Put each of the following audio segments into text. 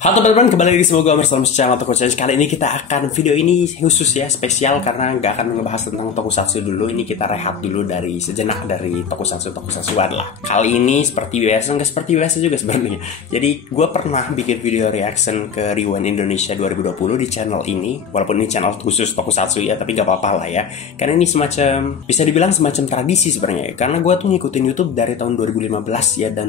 Halo teman-teman, kembali lagi sama gue Amir Salam Channel Tokusatsu. Kali ini kita akan video ini khusus ya, spesial karena nggak akan ngebahas tentang Tokusatsu dulu. Ini kita rehat dulu dari sejenak dari Tokusatsuan lah. Kali ini seperti biasa, nggak seperti biasa juga sebenarnya. Jadi gue pernah bikin video reaction ke Rewind Indonesia 2020 di channel ini. Walaupun ini channel khusus Tokusatsu ya, tapi nggak apa-apa lah ya. Karena ini semacam, bisa dibilang semacam tradisi sebenarnya. Karena gue tuh ngikutin YouTube dari tahun 2015 ya, dan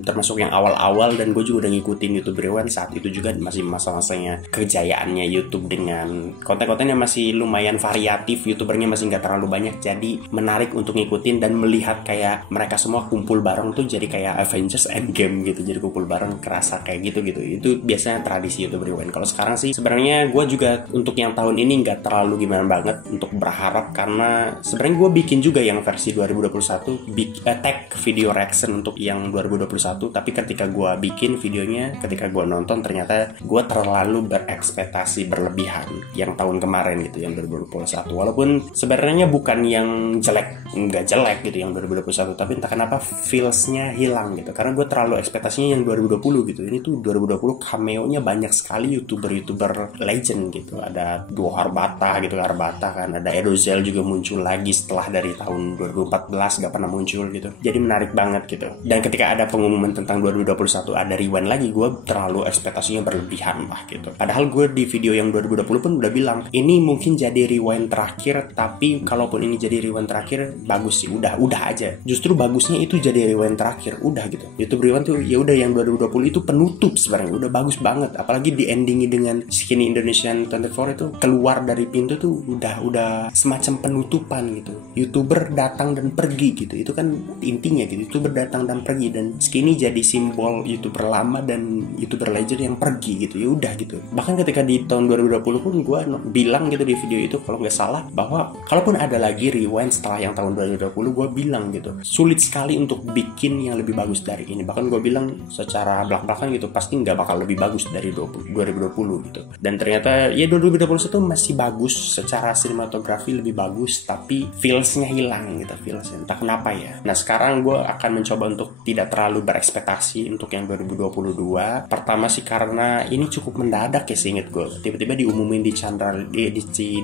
termasuk yang awal-awal, dan gue juga udah ngikutin YouTube Rewind saat itu juga masih masa-masanya kejayaannya YouTube dengan konten-konten yang masih lumayan variatif, youtubernya masih nggak terlalu banyak, jadi menarik untuk ngikutin dan melihat kayak mereka semua kumpul bareng tuh jadi kayak Avengers Endgame gitu, jadi kumpul bareng kerasa kayak gitu-gitu. Itu biasanya tradisi YouTube Rewind. Kalau sekarang sih sebenarnya gue juga untuk yang tahun ini nggak terlalu gimana banget untuk berharap, karena sebenarnya gue bikin juga yang versi 2021 tag video reaction untuk yang 2021, tapi ketika gue bikin videonya, ketika gue nonton ternyata gue terlalu berekspektasi berlebihan yang tahun kemarin gitu, yang 2021. Walaupun sebenarnya bukan yang nggak jelek gitu yang 2021, tapi entah kenapa feelsnya hilang gitu, karena gue terlalu ekspektasinya yang 2020 gitu. Ini tuh 2020 cameo-nya banyak sekali youtuber legend gitu, ada Duo Harbata gitu, Harbata kan, ada Edozel juga muncul lagi setelah dari tahun 2014 gak pernah muncul gitu, jadi menarik banget gitu. Dan ketika ada pengumuman tentang 2021 ada Rewind lagi, gue terlalu ekspektasinya berlebihan lah gitu. Padahal gue di video yang 2020 pun udah bilang ini mungkin jadi Rewind terakhir, tapi kalaupun ini jadi Rewind terakhir bagus sih, udah aja. Justru bagusnya itu jadi Rewind terakhir, udah gitu. YouTube Rewind tuh ya udah, yang 2020 itu penutup sebenarnya, udah bagus banget. Apalagi di endingi dengan Skinny Indonesian 24 itu keluar dari pintu tuh udah semacam penutupan gitu. YouTuber datang dan pergi gitu. Itu kan intinya gitu. YouTuber datang dan pergi, dan Skinny jadi simbol YouTuber lama dan YouTuber legend yang pergi gitu. Ya udah gitu. Bahkan ketika di tahun 2020 pun gue bilang gitu di video itu, kalau nggak salah, bahwa kalaupun ada lagi Rewind setelah yang tahun 2020, gue bilang gitu, sulit sekali untuk bikin yang lebih bagus dari ini. Bahkan gue bilang secara belak-belakan gitu, pasti nggak bakal lebih bagus dari 2020 gitu. Dan ternyata ya 2021 masih bagus, secara sinematografi lebih bagus, tapi feelsnya hilang gitu, feelsnya entah kenapa ya. Nah sekarang gue akan mencoba untuk tidak terlalu berekspektasi untuk yang 2022. Pertama sih karena ini cukup mendadak ya, seinget gue. Tiba-tiba diumumin di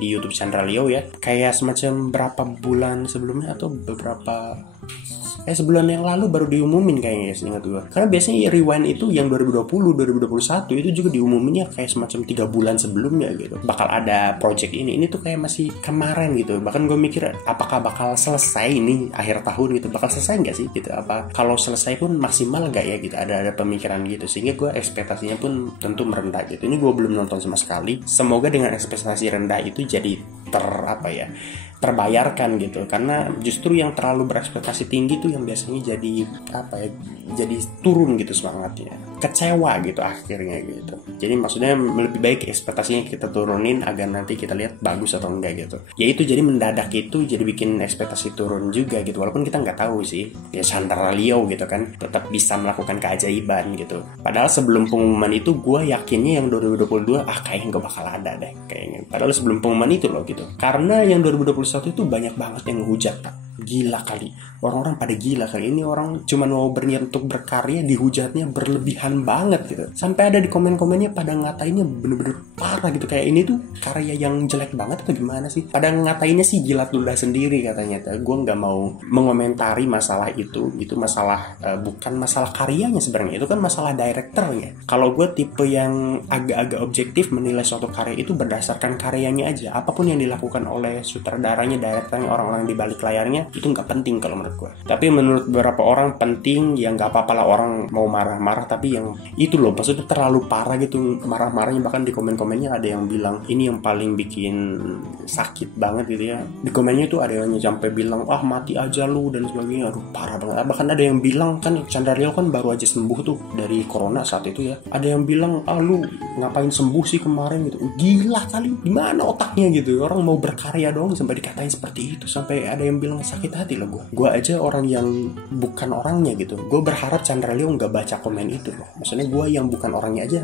YouTube Chandra Leo ya. Kayak semacam berapa bulan sebelumnya atau beberapa sebulan yang lalu baru diumumin kayaknya ya, seingat gue. Karena biasanya Rewind itu yang 2020, 2021 itu juga diumuminnya kayak semacam 3 bulan sebelumnya gitu. Bakal ada project ini. Ini tuh kayak masih kemarin gitu. Bahkan gue mikir apakah bakal selesai ini akhir tahun gitu. Bakal selesai nggak sih gitu. Apa kalau selesai pun maksimal nggak ya gitu. Ada pemikiran gitu. Sehingga gue ekspektasinya pun tentu merendah gitu. Ini gue belum nonton sama sekali. Semoga dengan ekspektasi rendah itu jadi terbayarkan gitu, karena justru yang terlalu berekspektasi tinggi tuh yang biasanya jadi turun gitu semangatnya, kecewa gitu akhirnya gitu. Jadi maksudnya lebih baik ekspektasinya kita turunin agar nanti kita lihat bagus atau enggak gitu. Ya itu jadi mendadak itu jadi bikin ekspektasi turun juga gitu, walaupun kita nggak tahu sih ya, Chandra Leo gitu kan tetap bisa melakukan keajaiban gitu. Padahal sebelum pengumuman itu gue yakinnya yang 2022 kayaknya nggak bakal ada deh kayaknya. Padahal sebelum pengumuman itu loh gitu, karena yang 2021 itu banyak banget yang ngehujat Pak. Gila kali, orang-orang pada gila kali. Ini orang cuma mau berniat untuk berkarya, dihujatnya berlebihan banget gitu. Sampai ada di komen-komennya pada ngatainnya bener-bener parah gitu, kayak ini tuh karya yang jelek banget atau gimana sih. Pada ngatainnya sih jilat ludah sendiri katanya. Gue nggak mau mengomentari masalah itu masalah bukan masalah karyanya sebenarnya, itu kan masalah direkturnya. Kalau gue tipe yang agak-agak objektif menilai suatu karya itu berdasarkan karyanya aja. Apapun yang dilakukan oleh sutradaranya, direkturnya, orang-orang di balik layarnya, itu nggak penting kalau menurut gue. Tapi menurut beberapa orang penting, ya nggak apa-apa lah orang mau marah-marah, tapi yang itu loh maksudnya terlalu parah gitu marah-marahnya. Bahkan di komen-komennya ada yang bilang ini yang paling bikin sakit banget gitu ya. Di komennya tuh ada yang sampai bilang mati aja lu dan sebagainya. Aduh parah banget. Bahkan ada yang bilang kan Chandra Leo kan baru aja sembuh tuh dari corona saat itu ya. Ada yang bilang lu ngapain sembuh sih kemarin gitu. Gila kali, gimana otaknya gitu. Orang mau berkarya dong sampai dikatain seperti itu. Sampai ada yang bilang sakit hati loh gue. Gue aja orang yang bukan orangnya gitu, gue berharap Chandra Leo nggak baca komen itu loh. Maksudnya gue yang bukan orangnya aja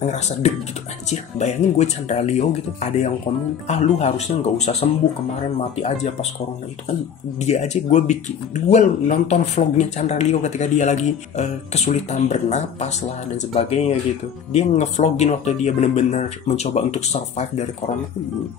ngerasa deg gitu. Anjir, bayangin gue Chandra Leo gitu, ada yang komen, lu harusnya nggak usah sembuh, kemarin mati aja pas corona. Itu kan dia aja. Gue nonton vlognya Chandra Leo ketika dia lagi kesulitan bernapas lah dan sebagainya gitu. Dia ngevlogin waktu dia bener-bener mencoba untuk survive dari corona,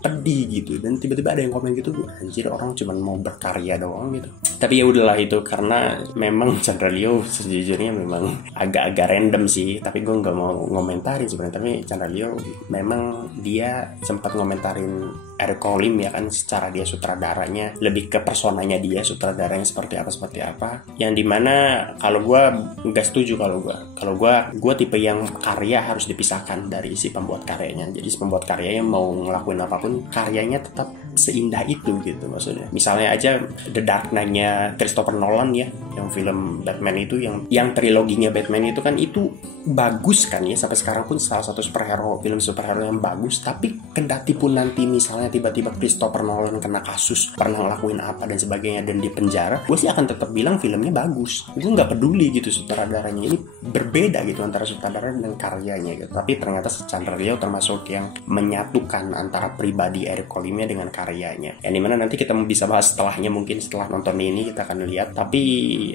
pedih gitu. Dan tiba-tiba ada yang komen gitu, anjir, orang cuma mau berkarya doang gitu. Tapi ya udahlah itu, karena memang Chandra Leo sejujurnya memang agak-agak random sih. Tapi gue nggak mau ngomentarin sebenarnya. Tapi Chandra Leo memang dia sempat ngomentarin Eric Colim ya kan, secara dia sutradaranya, lebih ke personanya dia, sutradaranya seperti apa, yang dimana kalau gue nggak setuju. Kalau gue tipe yang karya harus dipisahkan dari si pembuat karyanya. Jadi si pembuat karyanya mau ngelakuin apapun, karyanya tetap seindah itu gitu maksudnya. Misalnya aja The Dark Knight-nya Christopher Nolan ya, yang film Batman itu, yang triloginya Batman itu kan, itu bagus kan ya, sampai sekarang pun salah satu film superhero yang bagus. Tapi kendati pun nanti misalnya tiba-tiba Christopher Nolan kena kasus pernah ngelakuin apa dan sebagainya dan di penjara, gue sih akan tetap bilang filmnya bagus. Gue nggak peduli gitu sutradaranya. Ini berbeda gitu antara sutradara dan karyanya gitu. Tapi ternyata Chandra Leo termasuk yang menyatukan antara pribadi Eric Colimnya dengan karyanya, yang dimana nanti kita bisa bahas setelahnya, mungkin setelah nonton ini kita akan lihat. Tapi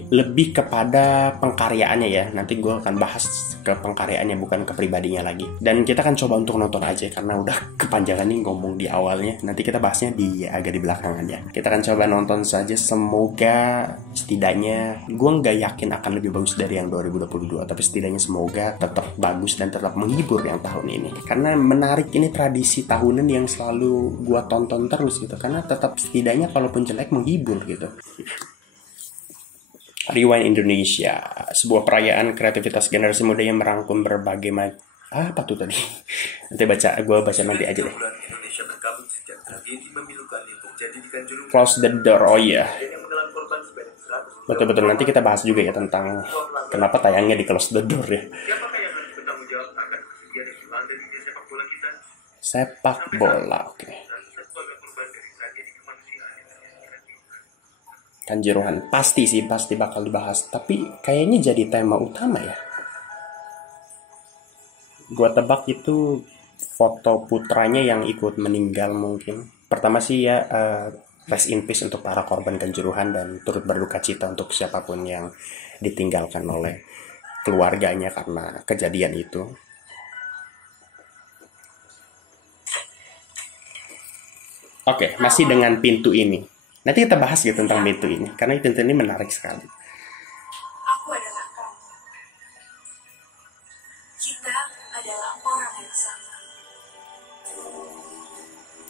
lebih kepada pengkaryaannya ya, nanti gue akan bahas ke pengkaryaannya, bukan ke pribadinya lagi. Dan kita akan coba untuk nonton aja, karena udah kepanjangan nih ngomong di awalnya. Nanti kita bahasnya agak di belakangan ya. Kita akan coba nonton saja. Semoga setidaknya, gue nggak yakin akan lebih bagus dari yang 2022, tapi setidaknya semoga tetap bagus dan tetap menghibur yang tahun ini. Karena menarik, ini tradisi tahunan yang selalu gue tonton terus gitu, karena tetap setidaknya kalaupun jelek menghibur gitu. Rewind Indonesia, sebuah perayaan kreativitas generasi muda yang merangkum berbagai apa tuh tadi? Nanti gue baca nanti aja deh. Close the door, oh iya. Betul-betul, nanti kita bahas juga ya tentang kenapa tayangnya di close the door ya. Sepak bola, oke. Kanjuruhan pasti bakal dibahas, tapi kayaknya jadi tema utama ya. Gua tebak itu foto putranya yang ikut meninggal mungkin. Pertama sih ya, rest in peace untuk para korban Kanjuruhan dan turut berduka cita untuk siapapun yang ditinggalkan oleh keluarganya karena kejadian itu. Oke, masih dengan pintu ini. Nanti kita bahas gitu tentang pintu ini, karena pintu ini menarik sekali. Aku adalah kamu. Kita adalah orang yang sama.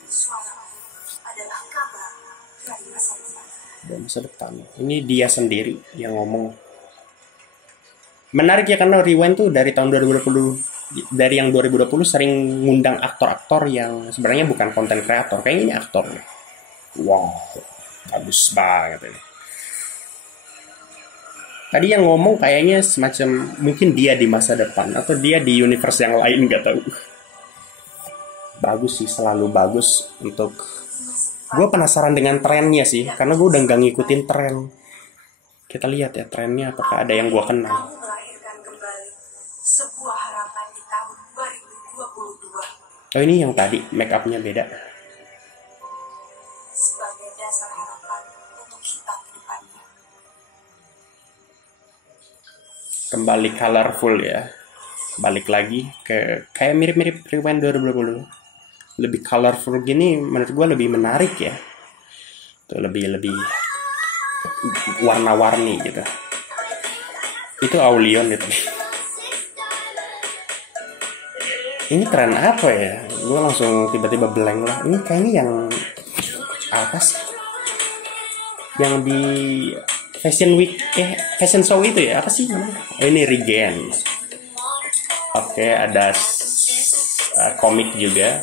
Suara adalah kabar dari masa depan. Dan masa depan. Ini dia sendiri yang ngomong. Menarik ya, karena Rewind tuh dari tahun 2020, dari yang 2020 sering ngundang aktor-aktor yang sebenarnya bukan konten kreator. Kayaknya ini aktor nih. Wow, bagus banget ini. Tadi yang ngomong kayaknya semacam mungkin dia di masa depan atau dia di universe yang lain, nggak tahu. Bagus sih, selalu bagus untuk. Gue penasaran dengan trennya sih, karena gue udah nggak ngikutin tren. Kita lihat ya trennya, apakah ada yang gue kenal. Kamu melahirkan kembali sebuah harapan di tahun 2022. Oh, ini yang tadi make upnya beda. Sebagai dasar harapan untuk kita ke depannya. Kembali colorful ya. Balik lagi ke kayak mirip-mirip Rewind 2020. Lebih colorful gini menurut gue lebih menarik ya. Tuh lebih warna-warni gitu. Itu Aulion itu. Ini tren apa ya? Gue langsung tiba-tiba blank lah. Ini kayaknya yang apa sih? Yang di Fashion Week, Fashion Show itu ya? Apa sih namanya? Ini Regen. Oke, ada komik juga.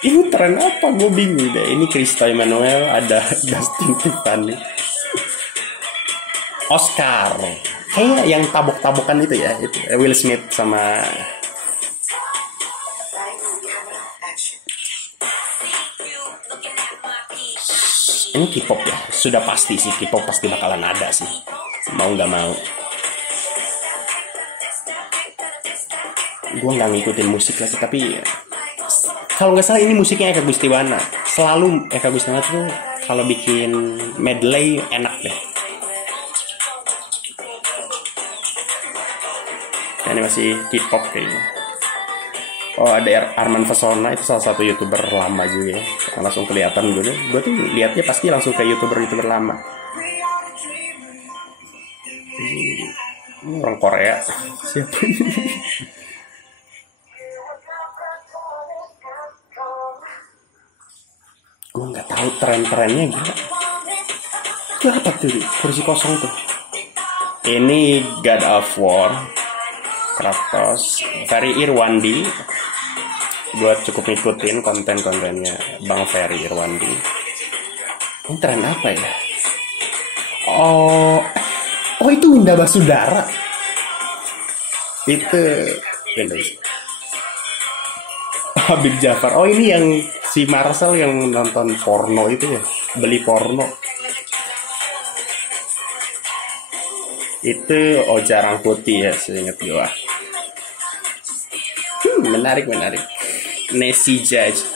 Ini tren apa? Gue bingung deh. Ini Krista Emmanuel, ada Dustin Tiffany, Oscar. Kayaknya yang tabok-tabokan itu ya, itu Will Smith sama Ini K-pop ya, sudah pasti sih K-pop pasti bakalan ada sih, mau nggak mau. Gue nggak ngikutin musik lagi, tapi kalau nggak salah ini musiknya Eka Gustiwana. Selalu Eka Gustiwana tuh kalau bikin medley enak deh. Ini masih K-pop kayaknya. Oh, ada Arman Pesona, itu salah satu YouTuber lama juga ya. Langsung kelihatan gue tuh lihatnya pasti langsung ke YouTuber lama. Ini orang Korea. Siapa ini? Gue nggak tahu tren-trennya gila. Itu apa tuh? Kursi kosong tuh. Ini God of War, Kratos, Ferry Irwandi. Gue cukup ngikutin konten-kontennya Bang Ferry Irwandi. Ini tren apa ya? Oh itu Winda Basudara. Itu Habib Jafar. Oh ini yang si Marcel yang nonton porno itu ya, beli porno. Itu Oja Rangkuti ya, seingat gue. Menarik. Nancy Judge.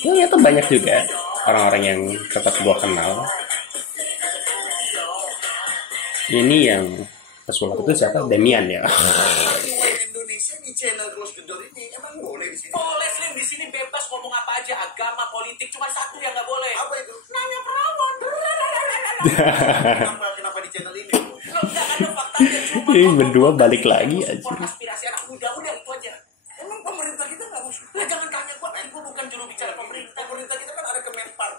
Ternyata banyak juga orang-orang yang tetap gue kenal. Ini yang pesulap itu siapa? Demian ya. Indonesia di channel Close the Door ini emang boleh di sini? Boleh, Slim, di sini bebas ngomong apa aja, agama, politik, cuma satu yang nggak boleh. Apa itu? Nanya perawat. Kenapa di channel ini? Lo nggak ada faktanya, cuma Ini berdua balik lagi aja. support aspirasi anak muda, udah itu aja. Emang pemerintah kita nggak mau? Nah, jangan tanya gue bukan juru bicara pemerintah. Pemerintah kita kan ada Kemenpar.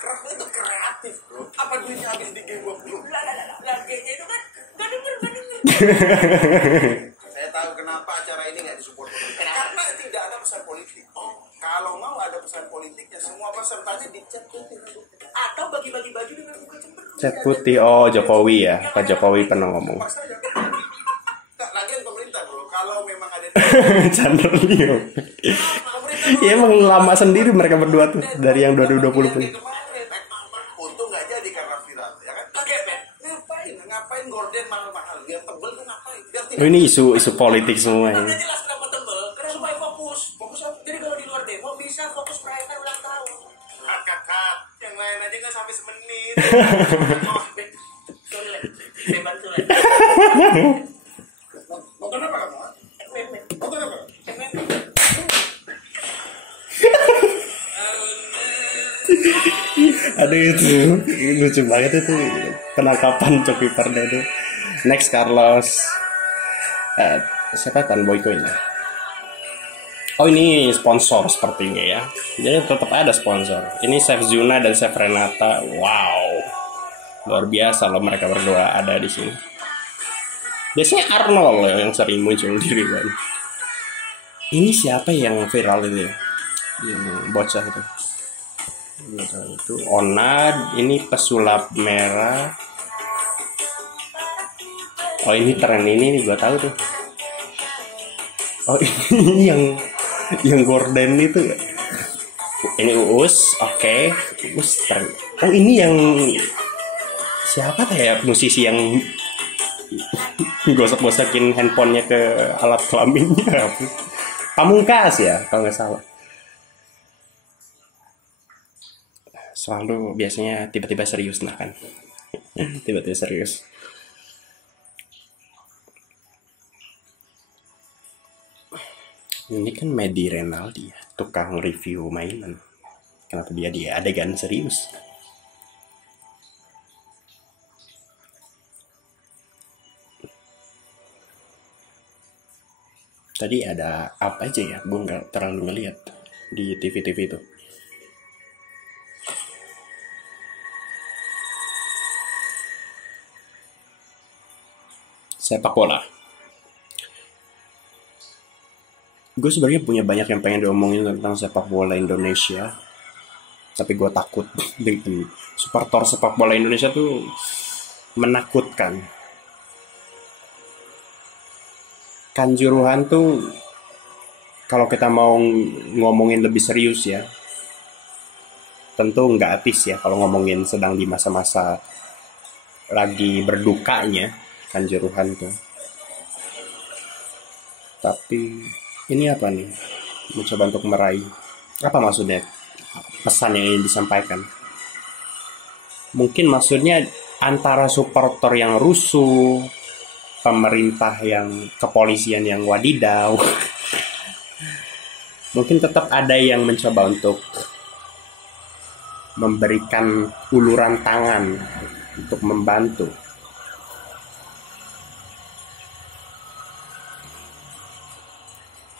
Kerak itu kreatif, bro. Apa duitnya habis di G20? Lah, G-nya itu kan nggak denger. Saya tahu kenapa acara ini nggak disupport pemerintah. Karena tidak ada pesan politik. Kalau mau ada pesan politiknya, semua pesertanya dicat putih. Atau bagi-bagi baju dengan muka cemberut. Cat putih. Oh, Jokowi ya. Pak Jokowi pernah ngomong. Pas saja. Nggak, lagian pemerintah, bro. Kalau memang ada Chandler Leo. Ya emang lama sendiri mereka berdua tuh dari yang 2020 pun. Untung nggak jadi karena viral, ya kan? Ngapain gorden mahal-mahal? Biar tebel tuh ngapain? Biar Oh, ini isu politik semua Udah ini. jelas kenapa tebel, karena supaya fokus. Fokus apa? Jadi kalau di luar demo bisa fokus merayakan ulang tahun. kakak, yang lain aja nggak sampai semenit. Sorry, Len. Saya bantu, Len. Nonton apa kamu? Nonton apa? Aduh itu lucu banget itu penangkapan Coki Pardede. Next Carlos. Siapa Tan Boyko ini? Oh ini sponsor sepertinya ya. Jadi tetap ada sponsor. Ini Chef Zuna dan Chef Renata. Wow, luar biasa loh mereka berdua ada di sini. Biasanya Arnold yang sering muncul di review. Ini siapa yang viral ini? Yang bocah itu. Itu Onad. Ini pesulap merah. Oh ini tren ini nih gue tahu tuh. Oh ini yang gorden itu ya. Ini Uus, oke. Uus tren. Oh ini yang siapa tuh ya musisi yang gosok-gosokin handphonenya ke alat kelaminnya. Pamungkas ya kalau nggak salah. Selalu biasanya tiba-tiba serius nah kan. Tiba-tiba serius. Ini kan Medi Renaldi ya, tukang review mainan. Kenapa dia adegan serius? Tadi ada apa aja ya? Gue nggak terlalu ngeliat di TV-TV itu. Sepak bola. Gue sebenarnya punya banyak yang pengen diomongin tentang sepak bola Indonesia, tapi gue takut dengan supporter sepak bola Indonesia tuh menakutkan. Kanjuruhan tuh kalau kita mau ngomongin lebih serius ya, tentu nggak etis ya kalau ngomongin sedang di masa-masa lagi berdukanya Kanjuruhan tuh. Tapi ini apa nih? Mencoba untuk meraih. Apa maksudnya? Pesan yang ingin disampaikan. Mungkin maksudnya antara supporter yang rusuh, pemerintah yang, kepolisian yang wadidaw. Mungkin tetap ada yang mencoba untuk memberikan uluran tangan untuk membantu.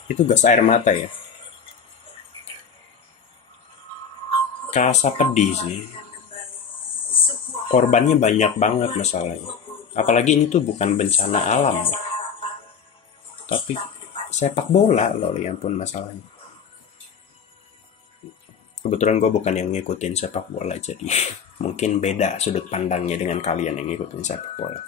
Itu gas air mata ya. Kerasa pedih sih. Korbannya banyak banget masalahnya. Apalagi ini tuh bukan bencana alam, tapi sepak bola loh, ya ampun masalahnya. Kebetulan gue bukan yang ngikutin sepak bola, jadi mungkin beda sudut pandangnya dengan kalian yang ngikutin sepak bola.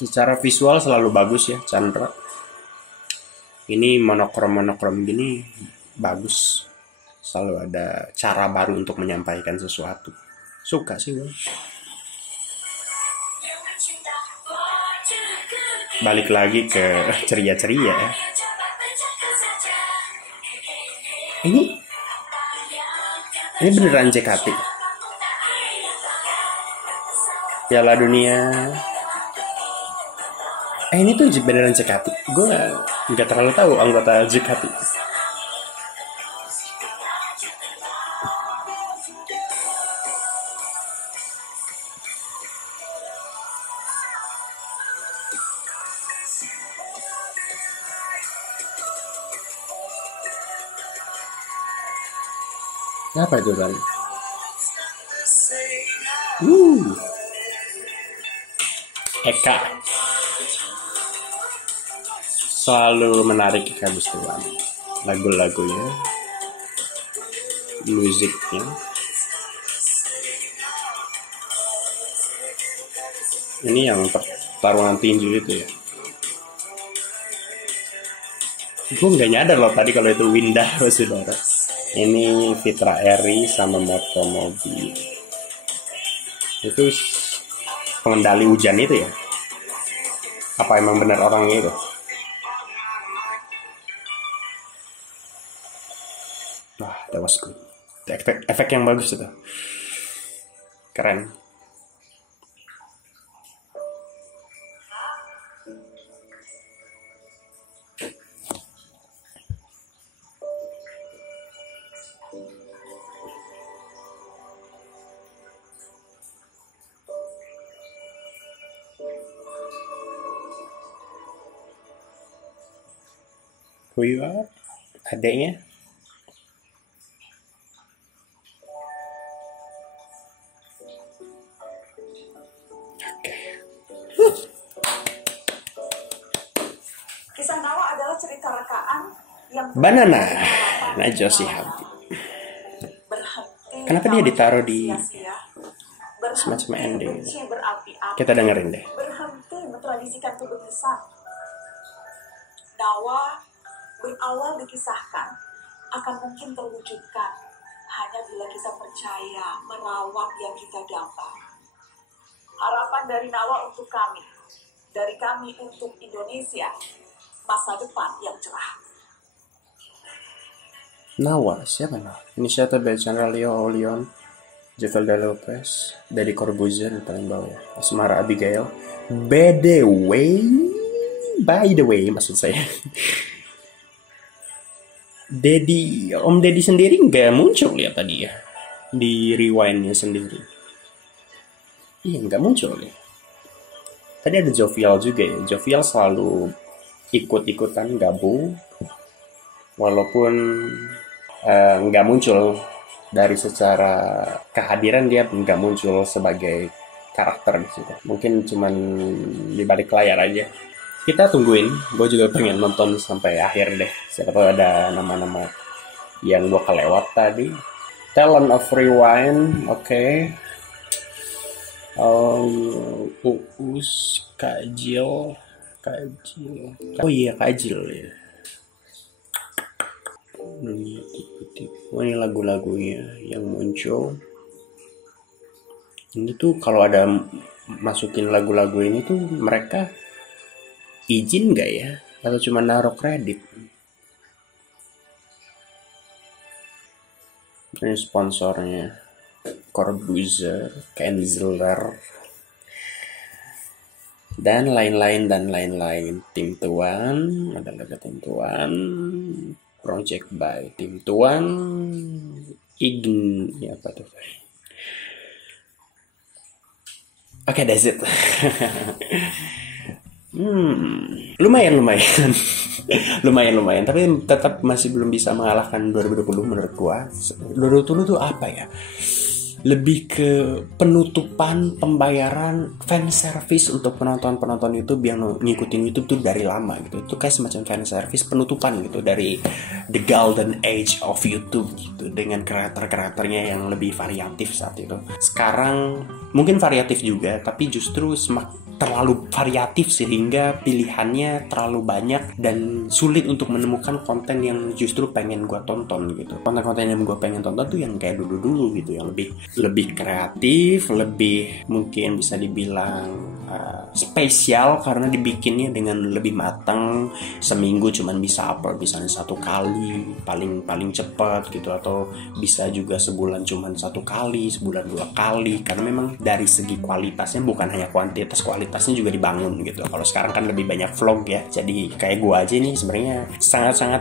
Secara visual selalu bagus ya Chandra. Ini monokrom gini bagus. Selalu ada cara baru untuk menyampaikan sesuatu. Suka sih gue. Balik lagi ke ceria-ceria ya. Ini beneran JKT. Piala Dunia. Ini tuh beneran JKT. Gue nggak terlalu tahu anggota JKT. Apa itu kan? Eka selalu menarik Eka Gustiwan, lagu-lagunya, musiknya. Ini yang pertarungan tinju itu ya. Gue nggak nyadar loh tadi kalau itu Winda saudara. Ini Fitra Eri sama Motomobi. Itu pengendali hujan itu ya? Apa emang benar orangnya itu? Wah, that was good. Efek yang bagus itu. Keren. Who you are? Adeknya? Kisah Nawa adalah cerita rekaan yang Banana Najwa Shihab. Kenapa dia ditaruh di semacam ending? Kita dengerin deh. Berhenti mentradisikan kebebasan. Nawa berawal dikisahkan akan mungkin terwujudkan hanya bila kita percaya merawat yang kita dapat. Harapan dari Nawa untuk kami, dari kami untuk Indonesia, masa depan yang cerah. Nawa, siapa Nawa? Inisiator dari Chandra Leo Leon, Jevelda Lopez, Deddy Corbuzier di paling bawah ya. Asmara Abigail. By the way maksud saya. Om Deddy sendiri nggak muncul ya tadi ya di rewindnya sendiri. Iya nggak muncul ya. Tadi ada Jovial juga ya. Jovial selalu ikut-ikutan gabung walaupun nggak muncul Dari secara kehadiran dia nggak muncul sebagai karakter di situ. Mungkin cuman di balik layar aja. Kita tungguin. Gue juga pengen nonton sampai akhir deh. Siapa tahu ada nama-nama yang gue kelewat tadi. Talent of Rewind, oke. Uus, Kajil. Oh iya, Kajil ya. Ini lagu-lagunya yang muncul. Ini tuh kalau ada masukin lagu-lagu ini tuh mereka izin nggak ya? Atau cuma naruh kredit? Ini sponsornya Corbuzier, Kenzler, dan lain-lain. Tim Tuan, ada lagu Tim Tuan, Project by Tim Tuan, ya apa tuh? Oke, that's it. Lumayan. Lumayan. Tapi tetap masih belum bisa mengalahkan 2020 menurut gua. 2020 tuh apa ya? Lebih ke penutupan pembayaran fan service untuk penonton YouTube yang ngikutin YouTube tuh dari lama gitu. Itu kayak semacam fan service penutupan gitu dari the golden age of YouTube gitu, dengan kreator-kreatornya yang lebih variatif saat itu. Sekarang mungkin variatif juga, tapi justru terlalu variatif sehingga pilihannya terlalu banyak dan sulit untuk menemukan konten yang justru pengen gue tonton gitu. Konten-konten yang gue pengen tonton tuh yang kayak dulu gitu, yang lebih kreatif, lebih mungkin bisa dibilang spesial karena dibikinnya dengan lebih matang. Seminggu cuman bisa upload misalnya 1 kali paling cepat gitu, atau bisa juga sebulan cuman 1 kali, sebulan 2 kali, karena memang dari segi kualitasnya bukan hanya kuantitas, kualitasnya juga dibangun gitu. Kalau sekarang kan lebih banyak vlog ya, jadi kayak gue aja nih sebenarnya sangat-sangat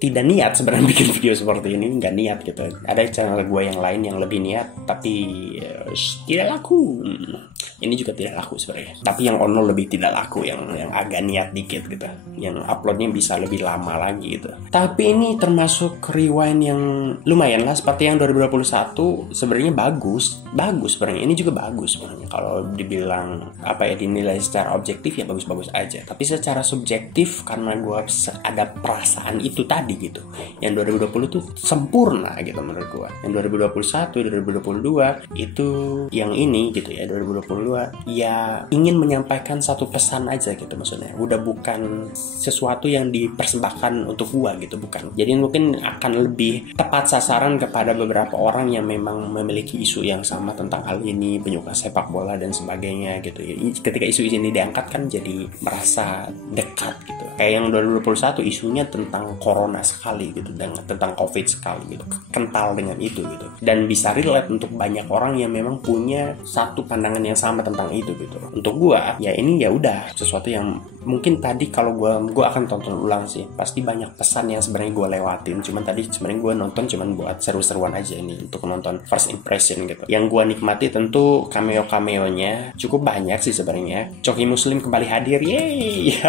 tidak niat sebenarnya bikin video seperti ini, nggak niat gitu. Ada channel gue yang lain yang lebih niat tapi tidak laku. Ini juga tidak laku sebenarnya, tapi yang ono lebih tidak laku, yang agak niat dikit gitu, yang uploadnya bisa lebih lama lagi gitu. Tapi ini termasuk rewind yang lumayan lah, seperti yang 2021 sebenarnya bagus sebenarnya. Ini juga bagus sebenarnya kalau dibilang apa ya, dinilai secara objektif ya bagus-bagus aja. Tapi secara subjektif karena gue ada perasaan itu tadi gitu, yang 2020 tuh sempurna gitu menurut gue. Yang 2021, 2022 itu yang ini gitu ya, 2022 ya ingin menyampaikan satu pesan aja gitu, maksudnya udah bukan sesuatu yang dipersembahkan untuk gua gitu, bukan. Jadi mungkin akan lebih tepat sasaran kepada beberapa orang yang memang memiliki isu yang sama tentang hal ini, penyuka sepak bola dan sebagainya gitu. Ketika isu ini diangkat kan jadi merasa dekat gitu. Kayak yang 2021 isunya tentang corona sekali gitu, dan tentang covid sekali gitu, kental dengan itu gitu, dan bisa relate untuk banyak orang yang memang punya satu pandangan yang sama tentang itu gitu. Untuk gua ya ini ya udah sesuatu yang mungkin tadi kalau gua akan tonton ulang sih, pasti banyak pesan yang sebenarnya gua lewatin. Cuman tadi sebenarnya gua nonton cuman buat seru-seruan aja ini, untuk nonton first impression gitu. Yang gua nikmati tentu cameo-cameonya cukup banyak sih sebenarnya. Coki Muslim kembali hadir, yeay.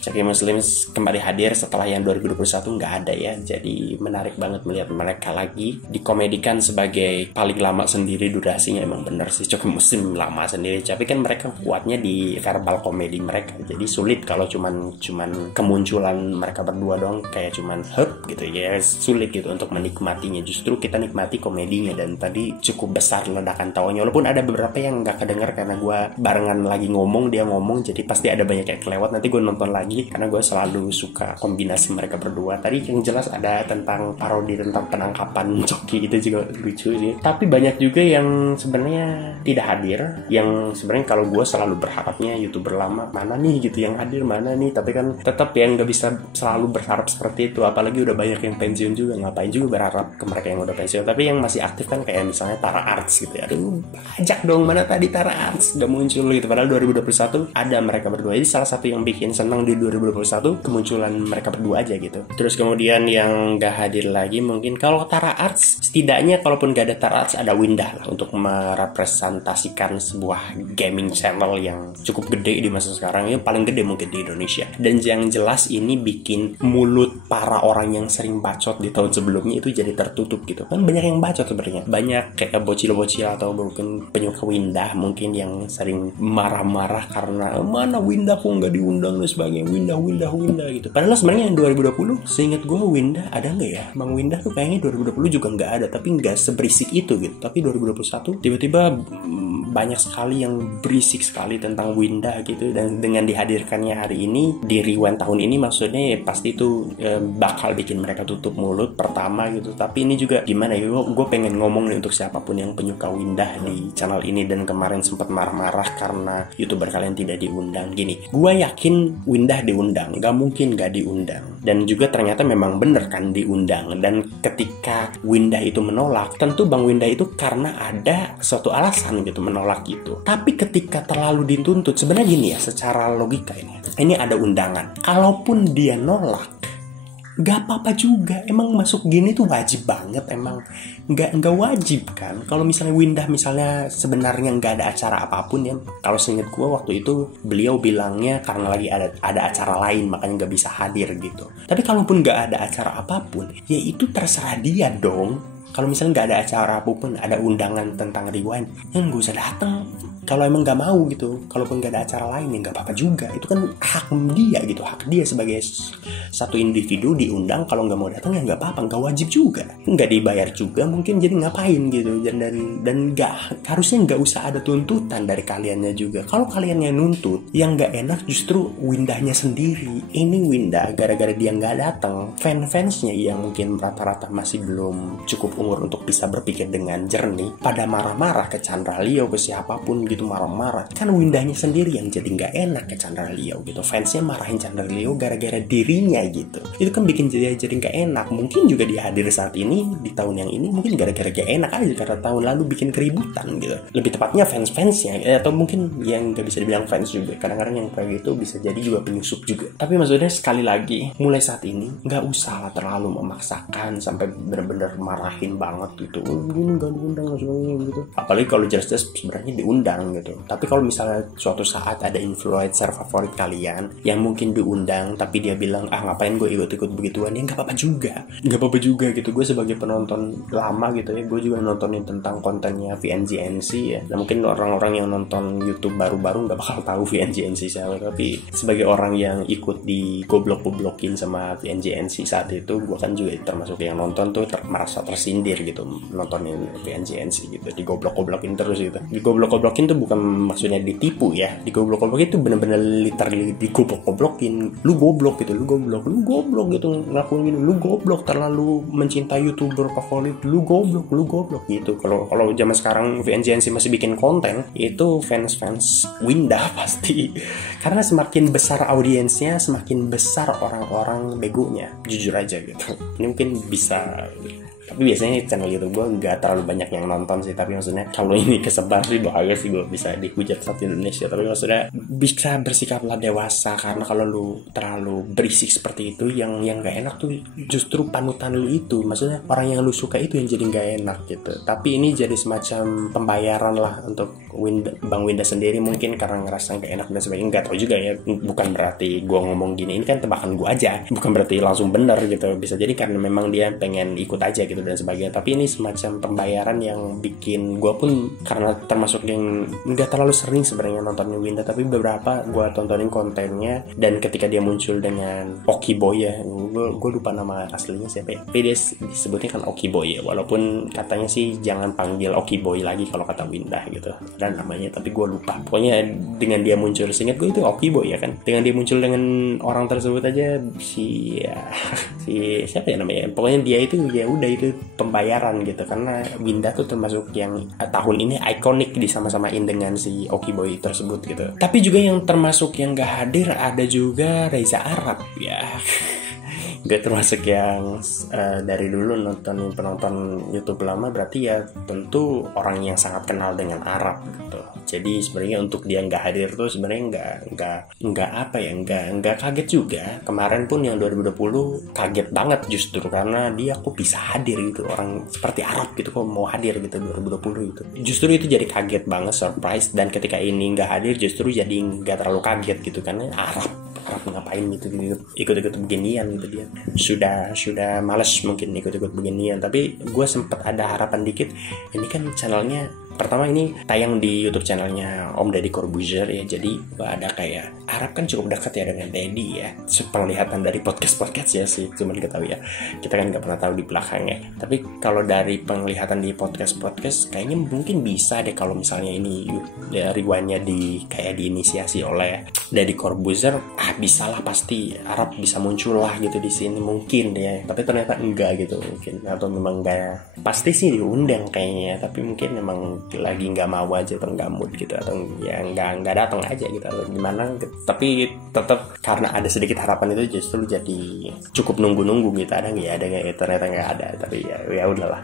Coki Muslim kembali hadir setelah yang 2021 nggak ada ya, jadi menarik banget melihat mereka lagi dikomedikan sebagai paling lama sendiri durasinya. Emang bener sih Coki Muslim lama sendiri, tapi kan mereka kuatnya di verbal komedi mereka, jadi sulit kalau cuman kemunculan mereka berdua dong, kayak cuman gitu ya, sulit gitu untuk menikmatinya. Justru kita nikmati komedinya, dan tadi cukup besar ledakan tawanya, walaupun ada beberapa yang nggak kedenger karena gue barengan lagi ngomong, dia ngomong, jadi pasti ada banyak yang kelewat. Nanti gue nonton lagi karena gue selalu suka kombinasi mereka berdua. Tadi yang jelas ada tentang parodi tentang penangkapan Coki, itu juga lucu sih. Tapi banyak juga yang sebenarnya tidak hadir, yang sebenarnya kalau gue selalu berharapnya YouTuber lama mana nih gitu yang hadir, mana nih, tapi kan tetap yang nggak bisa selalu berharap seperti itu, apalagi udah banyak yang pensiun juga. Ngapain juga berharap ke mereka yang udah pensiun, tapi yang masih aktif kan kayak misalnya Tara Arts gitu ya. Aduh, ajak dong, mana tadi Tara Arts udah muncul gitu, padahal 2021 ada mereka berdua. Ini salah satu yang bikin senang di 2021 kemunculan mereka berdua aja gitu. Terus kemudian yang gak hadir lagi mungkin kalau Tara Arts, setidaknya kalaupun gak ada Tara Arts ada Windah lah untuk merepresentasikan sebuah gaming channel yang cukup gede di masa sekarang, yang paling gede mungkin di Indonesia. Dan yang jelas ini bikin mulut para orang yang sering bacot di tahun sebelumnya itu jadi tertutup gitu. Kan banyak yang bacot sebenarnya, banyak kayak bocil-bocil atau mungkin penyuka Windah mungkin yang sering marah-marah karena mana Windah kok nggak diundang dan sebagainya, Windah gitu. Padahal sebenarnya yang 2020 seingat gue Windah ada nggak ya? Bang Windah tuh kayaknya 2020 juga nggak ada, tapi nggak seberisik itu gitu. Tapi 2021 tiba-tiba banyak sekali yang berisik sekali tentang Windah gitu. Dan dengan dihadirkannya hari ini di Rewind tahun ini maksudnya pasti itu bakal bikin mereka tutup mulut pertama gitu. Tapi ini juga gimana ya, gue pengen ngomong nih untuk siapapun yang penyuka Windah di channel ini dan kemarin sempat marah-marah karena YouTuber kalian tidak diundang. Gini, gue yakin Windah diundang, gak mungkin gak diundang. Dan juga ternyata memang bener kan diundang. Dan ketika Windah itu menolak, tentu Bang Windah itu karena ada suatu alasan gitu menolak itu. Tapi ketika terlalu dituntut, sebenarnya gini ya, secara logika ini ada undangan. Kalaupun dia nolak, gak apa-apa juga. Emang masuk gini tuh wajib banget. Emang gak wajib kan. Kalau misalnya Windah misalnya sebenarnya gak ada acara apapun ya. Kalau seinget gue waktu itu beliau bilangnya karena lagi ada acara lain makanya gak bisa hadir gitu. Tapi kalaupun gak ada acara apapun, ya itu terserah dia dong. Kalau misalnya nggak ada acara apapun, ada undangan tentang Rewind, ya nggak usah datang. Kalau emang nggak mau gitu, kalaupun nggak ada acara lain ya nggak apa-apa juga. Itu kan hak dia gitu, hak dia sebagai satu individu diundang. Kalau nggak mau datang ya nggak apa-apa, nggak wajib juga, nggak dibayar juga mungkin. Jadi ngapain gitu? Dan nggak, harusnya nggak usah ada tuntutan dari kaliannya juga. Kalau kaliannya nuntut, yang nggak enak justru Windahnya sendiri. Ini Windah gara-gara dia nggak datang, fans-fansnya yang mungkin rata-rata masih belum cukup umur untuk bisa berpikir dengan jernih pada marah-marah ke Chandra Leo, ke siapapun gitu, marah-marah. Kan Windahnya sendiri yang jadi nggak enak ke Chandra Leo gitu. Fansnya marahin Chandra Leo gara-gara dirinya gitu. Itu kan bikin jadi nggak enak. Mungkin juga dia hadir saat ini di tahun yang ini mungkin gara-gara gak enak aja karena tahun lalu bikin keributan gitu. Lebih tepatnya fans-fansnya atau mungkin yang nggak bisa dibilang fans juga. Kadang-kadang yang kayak gitu bisa jadi juga penyusup juga. Tapi maksudnya sekali lagi, mulai saat ini nggak usah terlalu memaksakan sampai benar-benar marahin banget gitu. Gini gak diundang gitu. Apalagi kalau jelas-jelas sebenarnya diundang gitu. Tapi kalau misalnya suatu saat ada influencer favorit kalian yang mungkin diundang tapi dia bilang ngapain gue ikut-ikut begituan, ya nggak apa-apa juga gitu. Gue sebagai penonton lama gitu ya, gue juga nontonin tentang kontennya VNGNC ya. Dan mungkin orang-orang yang nonton YouTube baru-baru nggak bakal tahu VNGNC siapa, tapi sebagai orang yang ikut di goblok-goblokin sama VNGNC saat itu, gue kan juga termasuk yang nonton tuh merasa tersindir gitu nontonin VNGNC gitu. Digoblok-goblokin terus gitu. Digoblok-goblokin tuh bukan maksudnya ditipu ya. Digoblok-goblokin tuh bener-bener literally digoblok-goblokin. Lu goblok gitu, lu goblok gitu ngelakuin gini, lu goblok, terlalu mencintai YouTuber favorit, lu goblok gitu. Kalau zaman sekarang VNGNC masih bikin konten, itu fans Windah pasti. Karena semakin besar audiensnya, semakin besar orang-orang begonya. Jujur aja gitu. Ini mungkin bisa. Tapi biasanya channel YouTube gue gak terlalu banyak yang nonton sih. Tapi maksudnya kalau ini kesebar sih bahagia sih gue bisa dihujat satu Indonesia. Tapi maksudnya bisa bersikaplah dewasa. Karena kalau lu terlalu berisik seperti itu, yang gak enak tuh justru panutan lu itu. Maksudnya orang yang lu suka itu yang jadi gak enak gitu. Tapi ini jadi semacam pembayaran lah untuk Bang Windah sendiri. Mungkin karena ngerasa gak enak dan sebagainya. Gak tau juga ya. Bukan berarti gue ngomong gini, ini kan tebakan gue aja, bukan berarti langsung benar gitu. Bisa jadi karena memang dia pengen ikut aja gitu dan sebagainya. Tapi ini semacam pembayaran yang bikin gue pun, karena termasuk yang nggak terlalu sering sebenarnya nontonin Windah, tapi beberapa gue tontonin kontennya. Dan ketika dia muncul dengan Okiboy ya, gue lupa nama aslinya siapa ya, tapi dia disebutnya kan Okiboy ya, walaupun katanya sih jangan panggil Okiboy lagi kalau kata Windah gitu dan namanya, tapi gue lupa. Pokoknya dengan dia muncul, seingat gue itu Okiboy ya kan, dengan dia muncul dengan orang tersebut aja si siapa ya namanya, pokoknya dia itu ya udah, itu pembayaran gitu. Karena Windah tuh termasuk yang tahun ini ikonik disama-samain dengan si Okiboy tersebut gitu. Tapi juga yang termasuk yang gak hadir ada juga Reza Arab ya. gak termasuk yang dari dulu nonton penonton YouTube lama, berarti ya tentu orang yang sangat kenal dengan Arab gitu. Jadi sebenarnya untuk dia nggak hadir tuh sebenarnya nggak kaget juga. Kemarin pun yang 2020 kaget banget justru karena dia kok bisa hadir gitu, orang seperti Arab gitu kok mau hadir gitu 2020 gitu. Justru itu jadi kaget banget, surprise. Dan ketika ini nggak hadir justru jadi nggak terlalu kaget gitu karena Arab ngapain gitu ikut-ikut beginian gitu dia. Sudah males mungkin ikut-ikut beginian. Tapi gue sempet ada harapan dikit. Ini kan channelnya pertama ini tayang di YouTube channelnya Om Deddy Corbuzier ya. Jadi ada kayak Arab kan cukup dekat ya dengan Deddy ya. Penglihatan dari podcast ya sih, cuman kita tahu ya. Kita kan nggak pernah tahu di belakangnya. Tapi kalau dari penglihatan di podcast kayaknya mungkin bisa deh kalau misalnya ini ya, rewindnya kayak diinisiasi oleh Deddy Corbuzier. Bisa lah, pasti Arab bisa muncul lah gitu di sini mungkin ya. Tapi ternyata enggak gitu mungkin, atau memang enggak. Pasti sih diundang kayaknya, tapi mungkin memang lagi nggak mau aja atau nggak mood gitu, atau ya nggak datang aja gitu atau gimana gitu. Tapi tetap karena ada sedikit harapan itu justru jadi cukup nunggu gitu, ada nggak ya, ternyata nggak ada. Tapi ya udahlah,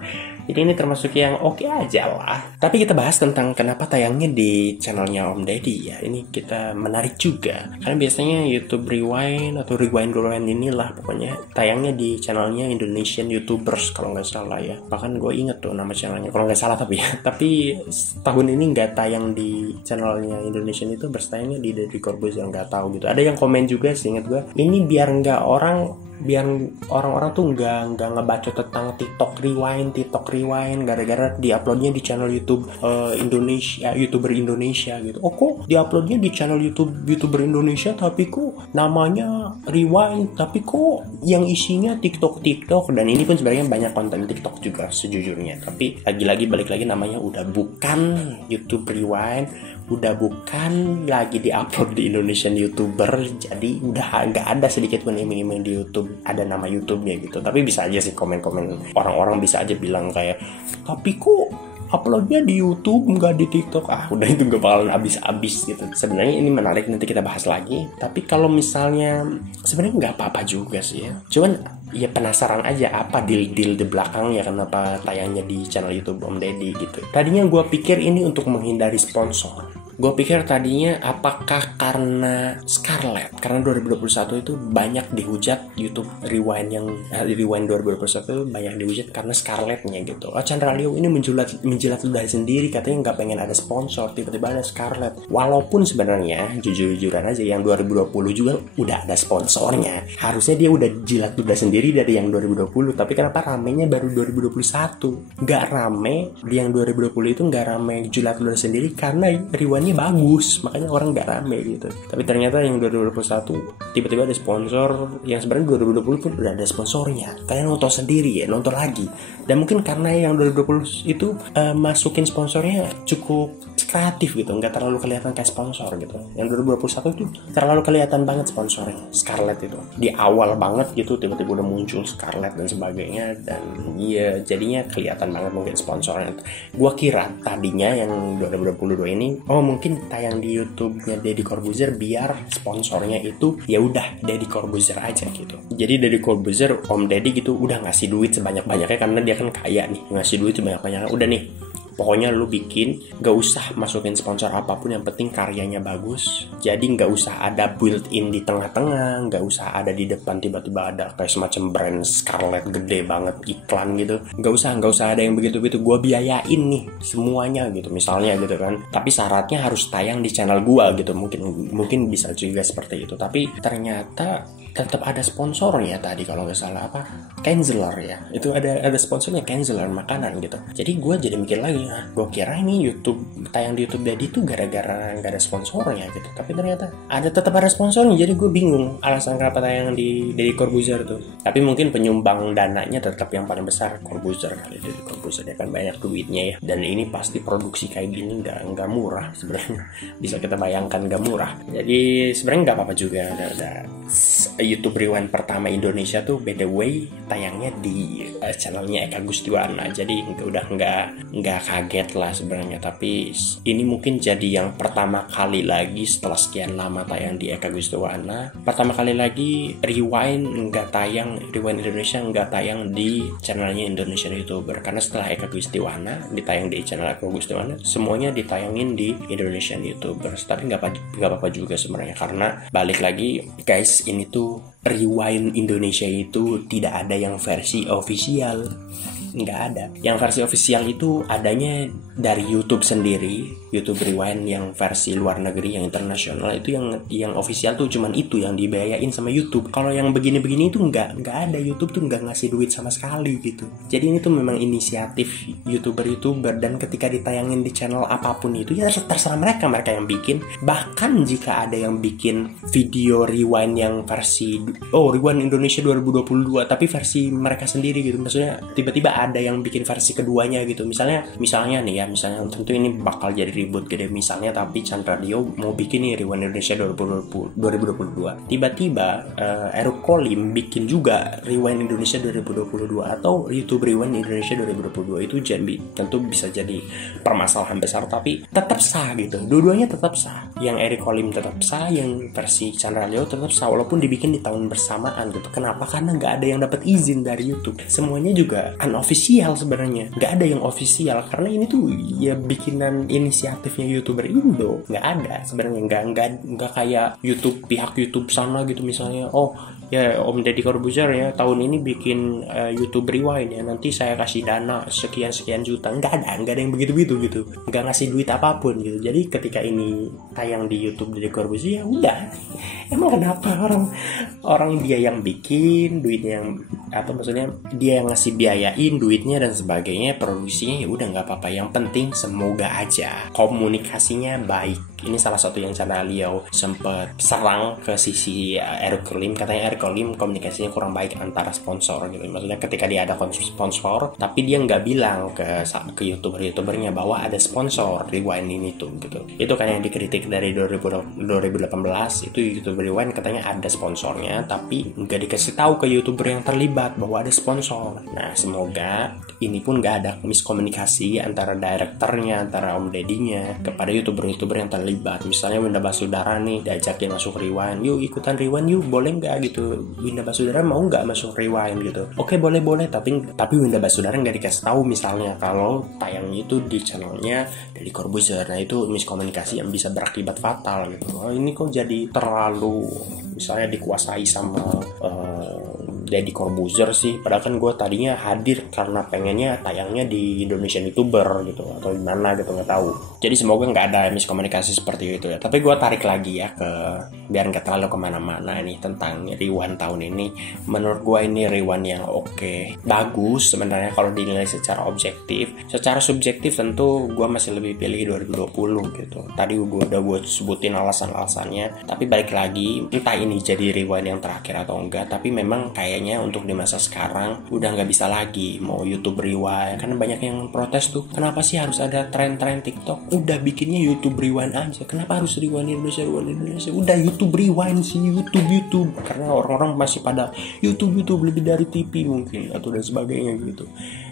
ini termasuk yang oke aja lah. Tapi kita bahas tentang kenapa tayangnya di channelnya Om Deddy ya. Ini kita menarik juga karena biasanya YouTube Rewind atau Rewind inilah pokoknya tayangnya di channelnya Indonesian YouTubers kalau nggak salah ya. Bahkan gue inget tuh nama channelnya kalau nggak salah tapi ya. Tapi tahun ini nggak tayang di channelnya Indonesian YouTubers, tayangnya di Deddy Corbuzier, nggak tahu gitu. Ada yang komen juga sih, inget gue ini biar orang-orang tuh nggak ngebaca tentang TikTok Rewind gara-gara diuploadnya di channel YouTube Indonesia, YouTuber Indonesia gitu. Oh kok diuploadnya di channel YouTuber Indonesia tapi kok namanya Rewind, tapi kok yang isinya TikTok. Dan ini pun sebenarnya banyak konten TikTok juga sejujurnya. Tapi lagi-lagi balik lagi namanya udah bukan YouTube Rewind, udah bukan lagi diupload di Indonesian YouTuber, jadi udah nggak ada sedikit pun iming-iming di YouTube ada nama YouTube-nya gitu. Tapi bisa aja sih komen-komen orang-orang bisa aja bilang kayak, tapi kok uploadnya di YouTube nggak di TikTok. Udah itu nggak bakalan habis gitu. Sebenarnya ini menarik, nanti kita bahas lagi. Tapi kalau misalnya sebenarnya nggak apa-apa juga sih ya. Cuman ya penasaran aja apa deal di belakangnya, kenapa tayangnya di channel YouTube Om Deddy gitu. Tadinya gue pikir ini untuk menghindari sponsor. Gue pikir tadinya apakah karena Scarlett, karena 2021 itu banyak dihujat YouTube Rewind Rewind 2021 itu banyak dihujat karena Scarlettnya gitu. Chandra Leo ini menjilat ludah sendiri, katanya nggak pengen ada sponsor, tiba-tiba ada Scarlett. Walaupun sebenarnya jujur-jujuran aja yang 2020 juga udah ada sponsornya. Harusnya dia udah jilat ludah sendiri dari yang 2020, tapi kenapa ramenya baru 2021? Nggak rame di yang 2020 itu, nggak rame jilat ludah sendiri karena Rewind bagus, makanya orang gak rame gitu. Tapi ternyata yang 2021 tiba-tiba ada sponsor, yang sebenarnya 2020 pun udah ada sponsornya. Kalian nonton sendiri ya, nonton lagi. Dan mungkin karena yang 2020 itu masukin sponsornya cukup kreatif gitu, nggak terlalu kelihatan kayak sponsor gitu. Yang 2021 itu terlalu kelihatan banget sponsornya, Scarlett itu di awal banget gitu, tiba-tiba udah muncul Scarlett dan sebagainya, dan iya jadinya kelihatan banget mungkin sponsornya. Gua kira tadinya yang 2022 ini mungkin tayang di YouTube-nya Deddy Corbuzier biar sponsornya itu ya udah Deddy Corbuzier aja gitu. Jadi Deddy Corbuzier, Om Deddy gitu udah ngasih duit sebanyak-banyaknya karena dia kan kaya nih, ngasih duit sebanyak-banyaknya. Udah nih, pokoknya lu bikin, gak usah masukin sponsor apapun, yang penting karyanya bagus. Jadi gak usah ada built-in di tengah-tengah, gak usah ada di depan tiba-tiba ada kayak semacam brand Scarlett gede banget iklan gitu. Gak usah ada yang begitu-begitu. Gue biayain nih semuanya gitu misalnya gitu kan. Tapi syaratnya harus tayang di channel gue gitu. Mungkin bisa juga seperti itu. Tapi ternyata tetap ada sponsornya tadi kalau nggak salah Kenzeler ya, itu ada sponsornya Kenzeler makanan gitu. Jadi gue jadi mikir lagi, gue kira ini YouTube tayang di YouTube Deddy itu gara-gara nggak ada sponsornya gitu, tapi ternyata tetap ada sponsornya. Jadi gue bingung alasan kenapa tayang di Deddy Corbuzier tuh. Tapi mungkin penyumbang dananya tetap yang paling besar Corbuzier kali. Deddy Corbuzier dia kan banyak duitnya ya, dan ini pasti produksi kayak gini nggak murah sebenarnya. Bisa kita bayangkan nggak murah. Jadi sebenarnya nggak apa-apa juga, ada YouTube Rewind pertama Indonesia tuh by the way tayangnya di channelnya Eka Gustiwana. Jadi udah nggak kaget lah sebenarnya. Tapi ini mungkin jadi yang pertama kali lagi setelah sekian lama tayang di Eka Gustiwana. Pertama kali lagi Rewind Indonesia nggak tayang di channelnya Indonesian YouTuber. Karena setelah Eka Gustiwana ditayang di channel Eka Gustiwana, semuanya ditayangin di Indonesian YouTubers. Tapi nggak apa-apa juga sebenarnya, karena balik lagi guys, ini tuh Rewind Indonesia itu tidak ada yang versi official, nggak ada. Yang versi official itu adanya dari YouTube sendiri, YouTube Rewind yang versi luar negeri, yang internasional itu yang official tuh cuman itu yang dibayain sama YouTube. Kalau yang begini-begini itu nggak ada, YouTube tuh nggak ngasih duit sama sekali gitu. Jadi ini tuh memang inisiatif YouTuber dan ketika ditayangin di channel apapun itu ya terserah mereka yang bikin. Bahkan jika ada yang bikin video Rewind yang versi Rewind Indonesia 2022 tapi versi mereka sendiri gitu, maksudnya tiba-tiba ada yang bikin versi keduanya gitu. Misalnya nih ya, misalnya tentu ini bakal jadi ribut gede misalnya, tapi Chandra Dio mau bikin nih Rewind Indonesia 2022. Tiba-tiba Eric Kolim bikin juga Rewind Indonesia 2022 atau YouTube Rewind Indonesia 2022. Itu tentu bisa jadi permasalahan besar, tapi tetap sah gitu. Dua-duanya tetap sah. Yang Eric Kolim tetap sah, yang versi Chandra Dio tetap sah walaupun dibikin di tahun bersamaan gitu. Kenapa? Karena nggak ada yang dapat izin dari YouTube. Semuanya juga unofficial sebenarnya, nggak ada yang official karena ini tuh ya bikinan inisiatifnya YouTuber Indo. Nggak ada sebenarnya, nggak kayak pihak YouTube sana gitu, misalnya ya Om Deddy Corbuzier ya tahun ini bikin YouTube Rewind ya, nanti saya kasih dana sekian juta. Nggak ada yang begitu gitu, nggak ngasih duit apapun gitu. Jadi ketika ini tayang di YouTube Deddy Corbuzier ya udah, emang kenapa orang dia yang bikin, duitnya maksudnya dia yang ngasih biayain duitnya dan sebagainya, produksinya ya udah nggak apa-apa. Yang penting semoga aja komunikasinya baik. Ini salah satu yang Chandra Leo sempet serang ke sisi Eric Kolim. Katanya Eric Kolim komunikasinya kurang baik antara sponsor gitu. Maksudnya ketika dia ada sponsor, tapi dia nggak bilang ke YouTubernya bahwa ada sponsor Rewind ini tuh gitu. Itu kan yang dikritik dari 2018 itu YouTube Rewind katanya ada sponsornya, tapi nggak dikasih tahu ke YouTuber yang terlibat bahwa ada sponsor. Nah semoga ini pun nggak ada miskomunikasi antara direkturnya, antara Om Deddy-nya kepada YouTuber yang terlibat. Misalnya Winda Basudara nih diajakin masuk Rewind, yuk ikutan Rewind yuk, boleh nggak gitu. Winda Basudara mau nggak masuk Rewind gitu. Oke boleh, tapi Winda Basudara nggak dikasih tahu misalnya kalau tayang itu di channelnya Deddy Corbuzier. Nah itu miskomunikasi yang bisa berakibat fatal gitu. Ini kok jadi terlalu misalnya dikuasai sama Deddy Corbuzier sih, padahal kan gue tadinya hadir karena pengennya tayangnya di Indonesian YouTuber gitu atau di mana gitu, nggak tahu. Jadi semoga nggak ada miskomunikasi seperti itu ya. Tapi gue tarik lagi ya biar nggak terlalu kemana-mana nih tentang Rewind tahun ini. Menurut gue ini Rewind yang oke, bagus sebenarnya kalau dinilai secara objektif. Secara subjektif tentu gue masih lebih pilih 2020 gitu. Tadi gue sebutin alasan-alasannya. Tapi balik lagi, entah ini jadi Rewind yang terakhir atau enggak, tapi memang kayaknya untuk di masa sekarang udah nggak bisa lagi mau YouTube Rewind, karena banyak yang protes tuh, kenapa sih harus ada tren-tren TikTok, udah bikinnya YouTube Rewind aja, kenapa harus Rewind Indonesia, udah YouTube Rewind sih, YouTube, karena orang-orang masih pada YouTube lebih dari TV mungkin atau dan sebagainya gitu.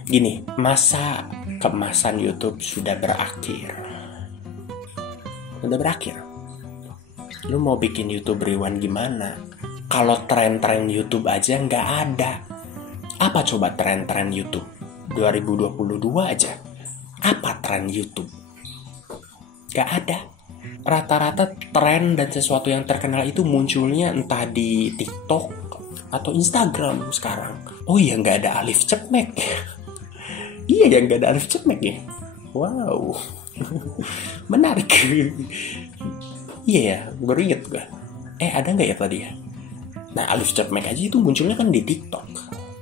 Gini, masa keemasan YouTube sudah berakhir. Lu mau bikin YouTube Rewind gimana? Kalau tren-tren YouTube aja nggak ada. Apa coba tren-tren YouTube 2022 aja? Apa tren YouTube? Nggak ada. Rata-rata tren dan sesuatu yang terkenal itu munculnya entah di TikTok atau Instagram sekarang. Oh iya, nggak ada Alif Cepmek. Iya ya, nggak ada Alif Cepmek ya. Wow, menarik. Iya ya, baru inget gue. Ada nggak ya tadi ya? Nah, Alif Cepmek aja itu munculnya kan di TikTok,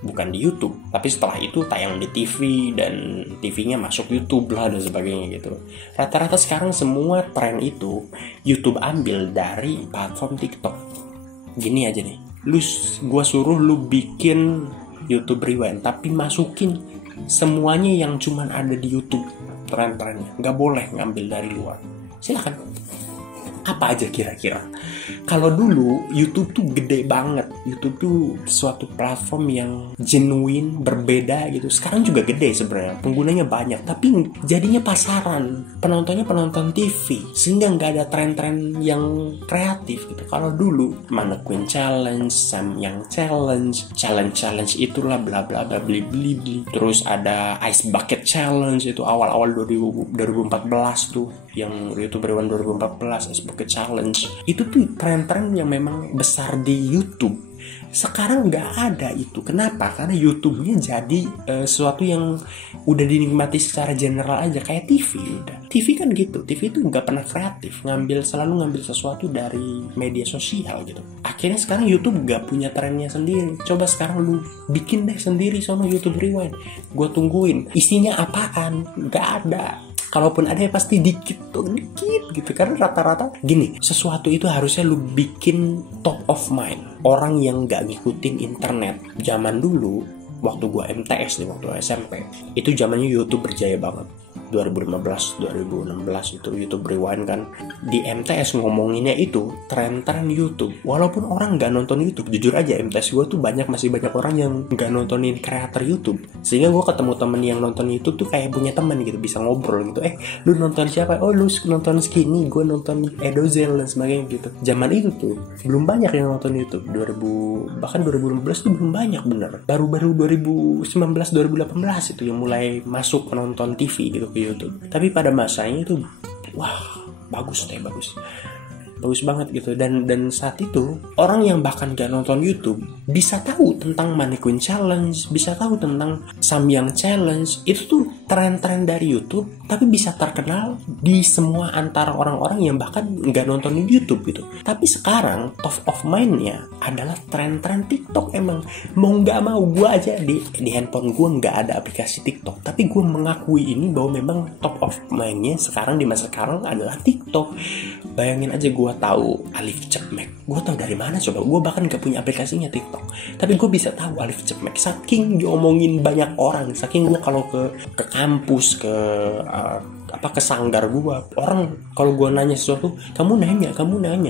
bukan di YouTube. Tapi setelah itu tayang di TV dan TV-nya masuk YouTube lah dan sebagainya gitu. Rata-rata sekarang semua tren itu YouTube ambil dari platform TikTok. Gini aja nih, gua suruh lu bikin YouTube Rewind, tapi masukin semuanya yang cuman ada di YouTube tren-trennya. Nggak boleh ngambil dari luar. Silakan. Apa aja kira-kira? Kalau dulu YouTube tuh gede banget. YouTube tuh suatu platform yang genuine, berbeda gitu. Sekarang juga gede sebenarnya, penggunanya banyak, tapi jadinya pasaran. Penontonnya penonton TV, sehingga nggak ada tren-tren yang kreatif gitu. Kalau dulu Mannequin Challenge, Samyang Challenge itulah bla bla bla beli. Terus ada Ice Bucket Challenge, itu awal-awal 2014 tuh, yang YouTube Rewind 2014, Ice Bucket Challenge. Itu tuh tren-tren yang memang besar di YouTube. Sekarang nggak ada itu. Kenapa? Karena YouTube-nya jadi sesuatu yang udah dinikmati secara general aja, kayak TV udah. TV kan gitu. TV itu nggak pernah kreatif, selalu ngambil sesuatu dari media sosial gitu. Akhirnya sekarang YouTube nggak punya trennya sendiri. Coba sekarang lu bikin deh sendiri sono YouTube Rewind. Gue tungguin. Isinya apaan? Nggak ada. Kalaupun ada ya pasti dikit gitu. Karena rata-rata gini, sesuatu itu harusnya lu bikin top of mind. Orang yang gak ngikutin internet zaman dulu, waktu gua MTS nih, waktu SMP, itu zamannya YouTube berjaya banget. 2015, 2016 itu YouTube Rewind kan. Di MTS ngomonginnya itu tren-tren YouTube. Walaupun orang nggak nonton YouTube, jujur aja MTS gue tuh masih banyak orang yang nggak nontonin kreator YouTube. Sehingga gue ketemu temen yang nonton YouTube tuh kayak punya temen gitu, bisa ngobrol gitu. Lu nonton siapa? Oh lu nonton Skinny, gue nonton Edozel dan sebagainya gitu. Zaman itu tuh belum banyak yang nonton YouTube. Bahkan 2015 tuh belum banyak bener. Baru-baru 2019, 2018 itu yang mulai masuk penonton TV gitu ke YouTube. Tapi pada masanya itu bagus banget gitu. Dan saat itu orang yang bahkan gak nonton YouTube bisa tahu tentang Mannequin Challenge, bisa tahu tentang Samyang Challenge. Itu tuh tren-tren dari YouTube, tapi bisa terkenal di semua antara orang-orang yang bahkan gak nontonin YouTube gitu. Tapi sekarang top of mind-nya adalah tren-tren TikTok. Emang mau gak mau, gue aja di handphone gue gak ada aplikasi TikTok, tapi gue mengakui ini bahwa memang top of mind-nya sekarang di masa sekarang adalah TikTok. Bayangin aja, gue tahu Alif Cepmek. Gue tahu dari mana coba? Gue bahkan gak punya aplikasinya TikTok, tapi gue bisa tahu Alif Cepmek saking diomongin banyak orang. Saking gue kalau ke kampus, ke sanggar gue, orang kalau gue nanya sesuatu, kamu nanya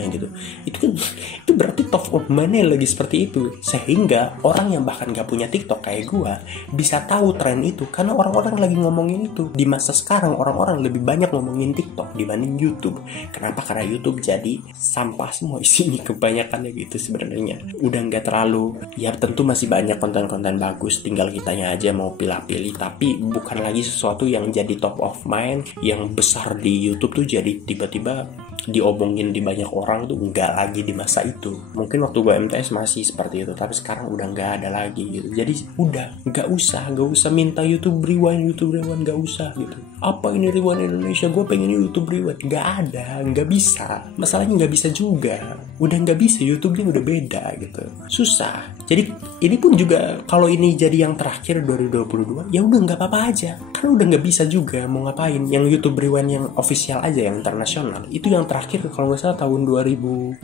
gitu. Itu berarti top of mind lagi seperti itu. Sehingga orang yang bahkan gak punya TikTok kayak gue bisa tahu tren itu, karena orang-orang lagi ngomongin itu. Di masa sekarang orang-orang lebih banyak ngomongin TikTok dibanding YouTube. Kenapa? Karena YouTube jadi sampah semua isinya, kebanyakannya gitu sebenarnya. Udah nggak terlalu, ya tentu masih banyak konten-konten bagus, tinggal kitanya aja mau pilih-pilih. Tapi bukan lagi sesuatu yang jadi top of mind, yang besar di YouTube tuh jadi tiba-tiba diomongin di banyak orang tuh. Nggak lagi di masa itu. Mungkin waktu gue MTS masih seperti itu, tapi sekarang udah nggak ada lagi gitu. Jadi udah nggak usah minta YouTube Rewind, nggak usah gitu. Apa ini Rewind Indonesia? Gue pengen YouTube Rewind. Nggak ada, nggak bisa. Masalahnya nggak bisa juga. Udah nggak bisa, YouTube-nya udah beda gitu. Susah. Jadi ini pun juga kalau ini jadi yang terakhir 2022, ya udah nggak apa-apa aja. Karena udah nggak bisa juga mau ngapain. Yang YouTube Rewind yang official aja, yang internasional, itu yang terakhir kalau nggak salah tahun 2019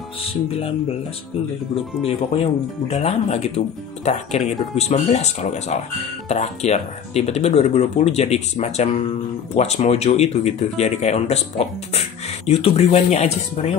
atau 2020 ya, pokoknya udah lama gitu. Terakhir ya 2019 kalau nggak salah. Terakhir. Tiba-tiba 2020 jadi semacam Watch Mojo itu gitu. Jadi kayak on the spot. YouTube Rewind-nya aja sebenarnya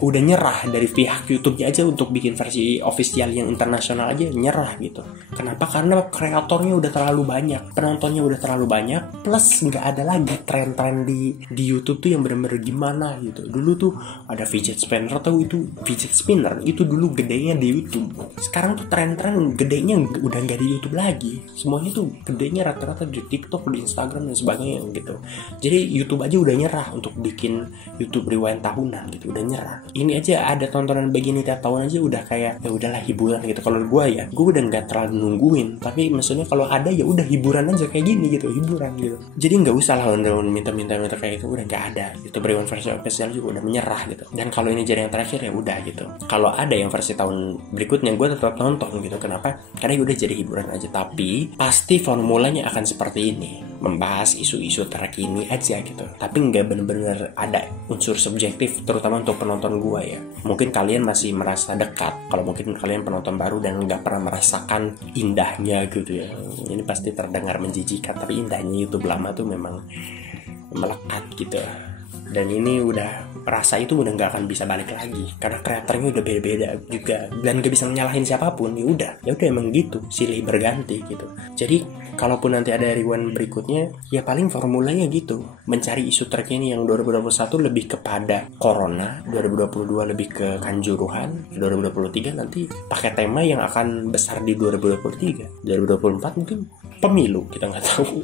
udah nyerah dari pihak YouTube-nya aja untuk bikin versi official yang internasional aja nyerah gitu. Kenapa? Karena kreatornya udah terlalu banyak, penontonnya udah terlalu banyak, plus nggak ada lagi tren-tren di YouTube tuh yang benar-benar gimana gitu. Dulu tuh ada fidget spinner, tahu itu fidget spinner itu dulu gedenya di YouTube. Sekarang tuh tren-tren gedenya udah nggak di YouTube lagi. Semuanya tuh gedenya rata-rata di TikTok, di Instagram dan sebagainya gitu. Jadi YouTube aja udah nyerah untuk bikin YouTube Rewind tahunan gitu, udah nyerah. Ini aja ada tontonan begini tiap tahun aja udah kayak ya udahlah hiburan gitu. Kalau gue udah nggak terlalu nungguin, tapi maksudnya kalau ada ya udah hiburan aja kayak gini gitu, hiburan gitu. Jadi nggak usah lah minta kayak itu, udah nggak ada. YouTube Rewind versi official juga udah menyerah gitu. Dan kalau ini jadi yang terakhir ya udah gitu. Kalau ada yang versi tahun berikutnya gue tetap nonton gitu. Kenapa? Karena udah jadi hiburan aja. Tapi pasti formulanya akan seperti ini, membahas isu-isu terkini aja gitu. Tapi nggak bener-bener ada unsur subjektif, terutama untuk penonton gue ya. Mungkin kalian masih merasa dekat, kalau mungkin kalian penonton baru dan nggak pernah merasakan indahnya gitu ya. Ini pasti terdengar menjijikan, tapi indahnya YouTube lama tuh memang melekat gitu. Dan ini udah rasa itu udah nggak akan bisa balik lagi karena kreatornya udah beda-beda juga dan gak bisa nyalahin siapapun. Ya udah emang gitu, silih berganti gitu. Jadi kalaupun nanti ada rewind berikutnya, ya paling formulanya gitu, mencari isu terkini yang 2021 lebih kepada corona, 2022 lebih ke kanjuruhan, 2023 nanti pakai tema yang akan besar di 2023, 2024 mungkin pemilu, kita nggak tahu.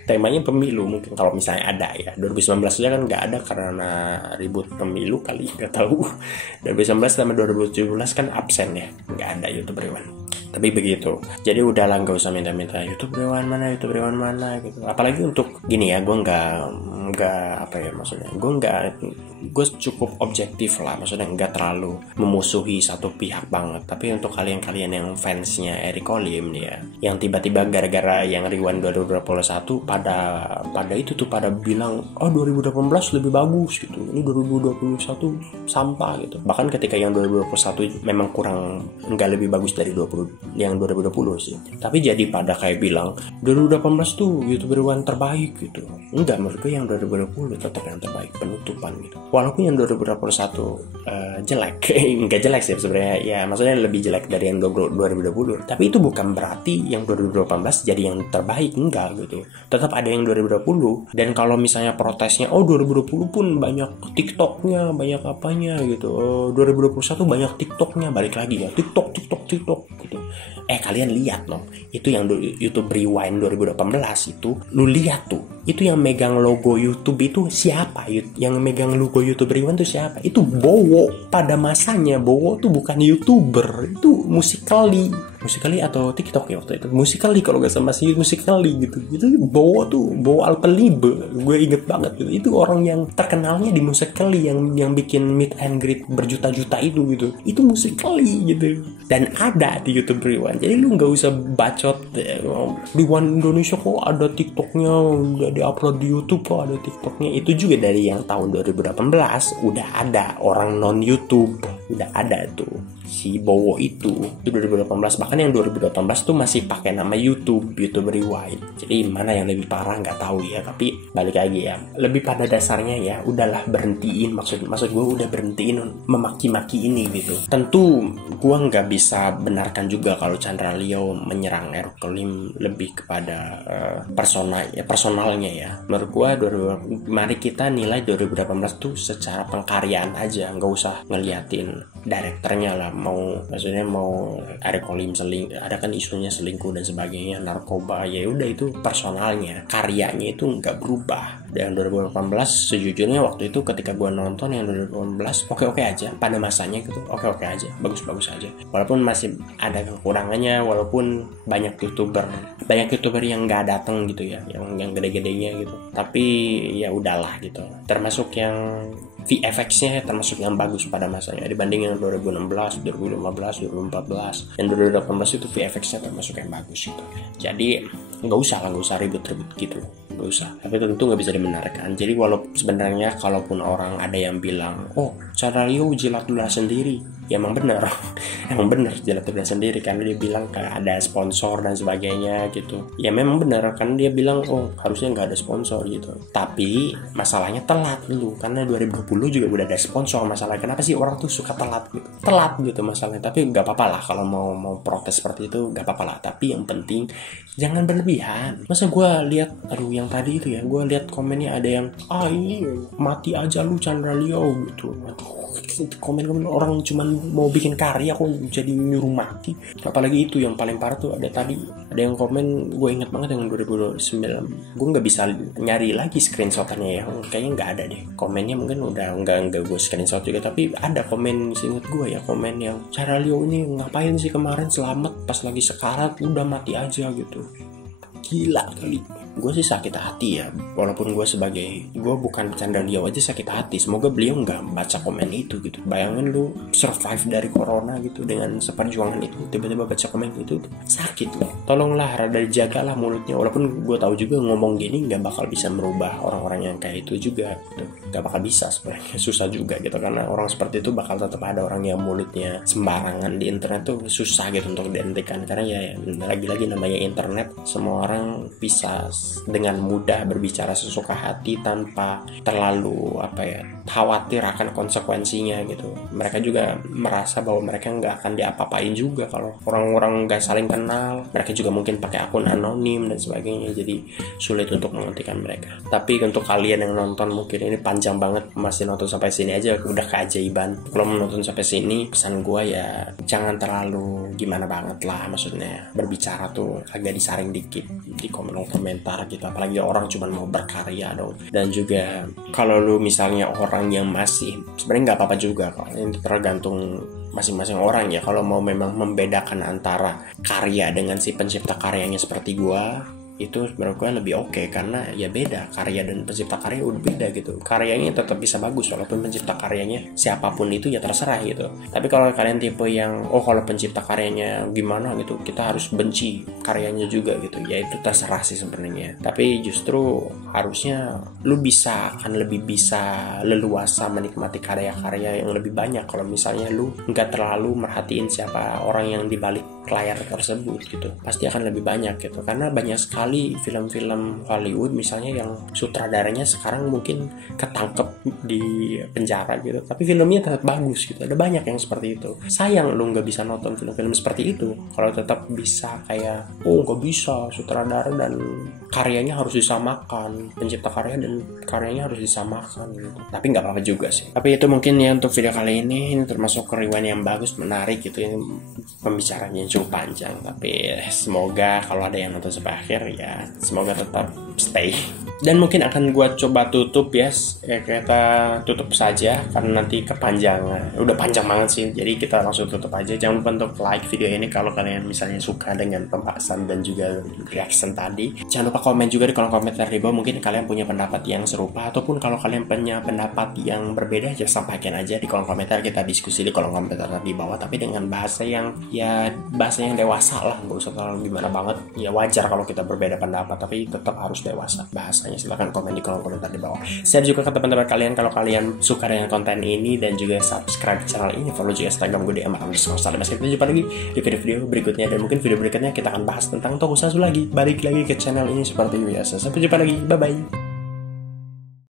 Temanya pemilu mungkin kalau misalnya ada ya. 2019 aja kan nggak ada karena ribut pemilu kali, nggak tahu. 2019 sama 2017 kan absen ya, nggak ada YouTube Rewind. Tapi begitu. Jadi udahlah, nggak usah minta-minta YouTube Rewind mana gitu. Apalagi untuk gini ya, gue nggak apa ya maksudnya. Gue cukup objektif lah, maksudnya nggak terlalu memusuhi satu pihak banget. Tapi untuk kalian yang fansnya Eric Olim nih ya, yang tiba-tiba gara-gara yang Rewind 2021 pada bilang 2018 lebih bagus gitu, ini 2021 sampah gitu. Bahkan ketika yang 2021 memang kurang, nggak lebih bagus dari yang 2020 sih, tapi jadi pada kayak bilang 2018 tuh YouTube Rewind terbaik gitu. Enggak, menurut gue yang 2020 tetap yang terbaik, penutupan gitu. Walaupun yang 2021 jelek, nggak jelek sih sebenarnya ya, maksudnya lebih jelek dari yang 2020, tapi itu bukan berarti yang 2018 jadi yang terbaik, enggak gitu. Tetap ada yang 2020. Dan kalau misalnya protesnya 2020 pun banyak TikToknya, banyak apanya gitu, 2021 banyak TikToknya, balik lagi ya TikTok gitu. Kalian lihat loh, itu yang YouTube Rewind 2018 itu, lu lihat tuh, itu yang megang logo YouTube itu siapa? Yang megang logo YouTube Rewind itu siapa? Itu Bowo. Pada masanya Bowo tuh bukan YouTuber, itu Musical.ly atau TikTok ya waktu itu. Musical.ly kalau gak salah, masih Musical.ly gitu. Itu Bowo Alpelibe, gue inget banget gitu. Itu orang yang terkenalnya di Musical.ly yang bikin meet and greet berjuta-juta itu gitu. Itu Musical.ly gitu. Dan ada di YouTube Rewind. Jadi lu nggak usah bacot Rewind Indonesia kok ada TikToknya, udah diupload di YouTube kok ada TikToknya. Itu juga dari yang tahun 2018 udah ada orang non YouTube, udah ada tuh si Bowo itu 2018. Bahkan yang 2018 tuh masih pakai nama YouTube Rewind. Jadi mana yang lebih parah nggak tahu ya, tapi balik lagi ya, lebih pada dasarnya ya udahlah, berhentiin, maksud gue udah berhentiin memaki-maki ini gitu. Tentu gue nggak bisa benarkan juga kalau Chandra Leo menyerang Eric Olim lebih kepada personalnya ya. Menurut gue mari kita nilai 2018 tuh secara pengkaryaan aja, nggak usah ngeliatin direkturnya lah, mau Eric Olim ada kan isunya selingkuh dan sebagainya, narkoba, ya udah itu personalnya, karyanya itu nggak berubah. Dan 2018 sejujurnya waktu itu ketika gue nonton yang 2018 oke aja pada masanya gitu, oke aja, bagus aja, walaupun masih ada kekurangannya, walaupun banyak youtuber yang nggak datang gitu ya, yang gede-gedenya gitu, tapi ya udahlah gitu. Termasuk yang VFX-nya termasuk yang bagus pada masanya dibanding yang 2016, 2015, 2014. Yang 2018 itu VFX-nya termasuk yang bagus gitu. Jadi nggak usah ribut-ribut gitu, nggak usah. Tapi tentu nggak bisa dibenarkan. Jadi walaupun sebenarnya kalaupun orang ada yang bilang, Chandra Leo jilat ludah sendiri, ya emang benar jilat ludah sendiri karena dia bilang kayak ada sponsor dan sebagainya gitu. Ya memang benar kan dia bilang harusnya nggak ada sponsor gitu. Tapi masalahnya telat dulu, karena 2020 juga udah ada sponsor. Masalahnya kenapa sih orang tuh suka telat gitu masalahnya. Tapi nggak apa-apa lah kalau mau protes seperti itu, nggak apa-apa lah. Tapi yang penting jangan berlebihan. Masa gue lihat yang tadi itu ya, gue lihat komennya ada yang ini mati aja lu Chandra Leo gitu. Komen orang cuman mau bikin karya kok jadi nyuruh mati. Apalagi itu yang paling parah tuh, ada yang komen, gue inget banget yang 2009, gue nggak bisa nyari lagi screenshotannya ya, kayaknya nggak ada deh komennya, mungkin udah nggak gue screenshot juga, tapi ada komen seinget gue ya, komen yang Chandra Leo ini ngapain sih kemarin selamat pas lagi sekarat udah mati aja gitu. Gila kali. Gue sih sakit hati ya, walaupun gue bukan Chandra Leo aja sakit hati. Semoga beliau nggak baca komen itu gitu. Bayangin lu survive dari corona gitu dengan seperjuangan itu, tiba-tiba baca komen itu sakit loh. Tolonglah rada jagalah mulutnya. Walaupun gue tahu juga ngomong gini nggak bakal bisa merubah orang-orang yang kayak itu juga gitu. Nggak bakal bisa sebenarnya, susah juga gitu, karena orang seperti itu bakal tetap ada orang yang mulutnya sembarangan di internet tuh, susah gitu untuk dihentikan. Karena ya lagi-lagi namanya internet, semua orang bisa dengan mudah berbicara sesuka hati tanpa terlalu khawatir akan konsekuensinya gitu. Mereka juga merasa bahwa mereka nggak akan diapa-apain juga kalau orang-orang nggak saling kenal. Mereka juga mungkin pakai akun anonim dan sebagainya, jadi sulit untuk menghentikan mereka. Tapi untuk kalian yang nonton, mungkin ini panjang banget, masih nonton sampai sini aja udah keajaiban. Kalau menonton sampai sini, pesan gue ya jangan terlalu gimana banget lah, maksudnya berbicara tuh agak disaring dikit di komentar gitu, apalagi orang cuma mau berkarya dong. Dan juga kalau lu misalnya orang yang masih, sebenarnya nggak apa-apa juga kok, ini tergantung masing-masing orang ya. Kalau mau memang membedakan antara karya dengan si pencipta karyanya seperti gua, itu menurut gue lebih oke, karena ya beda, karya dan pencipta karya udah beda gitu. Karyanya tetap bisa bagus walaupun pencipta karyanya siapapun itu ya terserah gitu. Tapi kalau kalian tipe yang kalau pencipta karyanya gimana gitu, kita harus benci karyanya juga gitu, ya itu terserah sih sebenarnya. Tapi justru harusnya lu akan lebih bisa leluasa menikmati karya-karya yang lebih banyak kalau misalnya lu nggak terlalu merhatiin siapa orang yang dibalik layar tersebut gitu. Pasti akan lebih banyak gitu, karena banyak sekali film-film Hollywood misalnya yang sutradaranya sekarang mungkin ketangkep di penjara gitu, tapi filmnya tetap bagus gitu. Ada banyak yang seperti itu. Sayang lu nggak bisa nonton film-film seperti itu kalau tetap bisa kayak nggak bisa, sutradara dan karyanya harus disamakan, pencipta karya dan karyanya harus disamakan gitu. Tapi nggak apa-apa juga sih. Tapi itu mungkin ya untuk video kali ini termasuk rewind yang bagus, menarik gitu. Ini pembicaranya cukup panjang, tapi semoga kalau ada yang nonton sampai akhir ya semoga tetap stay. Dan mungkin akan gue coba tutup ya kita tutup saja karena nanti kepanjangan, udah panjang banget sih, jadi kita langsung tutup aja. Jangan lupa untuk like video ini kalau kalian misalnya suka dengan pembahasan dan juga reaction tadi. Jangan lupa komen juga di kolom komentar di bawah, mungkin kalian punya pendapat yang serupa, ataupun kalau kalian punya pendapat yang berbeda ya sampaikan aja di kolom komentar, kita diskusi di kolom komentar di bawah, tapi dengan bahasa yang dewasa lah, nggak usah terlalu gimana banget. Ya wajar kalau kita berbeda pendapat, tapi tetap harus dewasa bahasanya. Silahkan komen di kolom komentar di bawah. Share juga ke teman-teman kalian kalau kalian suka dengan konten ini, dan juga subscribe channel ini, follow juga Instagram gue di @amar_. Kita jumpa lagi di video-video berikutnya, dan mungkin video berikutnya kita akan bahas tentang tokusatsu lagi, balik lagi ke channel ini seperti biasa. Sampai jumpa lagi, bye bye.